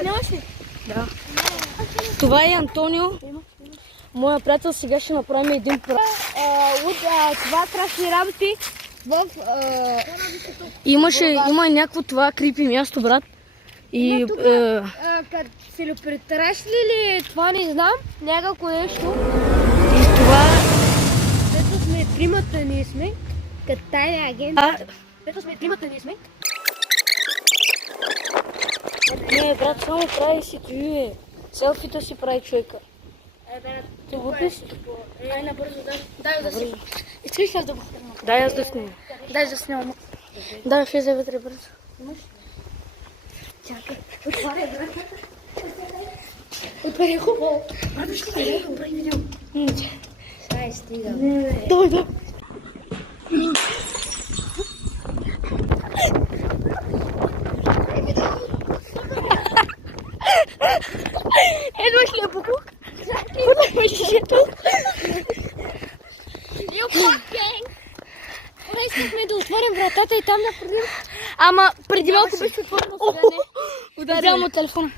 Снимаш ли? Да. Това е Антонио. Моя приятел, сега ще направим един проект. От това красни работи в... Има някакво това крипи място, брат. И... Като си ли притрасли ли, това не знам, някакво нещо. И това... Ето сме тримата, ние сме. Като тайна агент. Ето сме тримата, ние сме. Не, брат, само прави си това. Селфита си прави човека. Брат, Ти го писи? ай набързо, дай да си. Искаш ли аз да го снимам? Дай аз да снимам. Дай да снимам. Да, влезе вътре бързо. Чакай, отваряй, брат. Отваряй хубаво. Брат, ще да го прави видео. Сай, стига. Давай, давай. Едваш ли е буклук? Футахме шишето. You fucking! Искахме да отворим вратата и там да продим. Ама преди малко беше отворено, сега не. Ударям от телефона.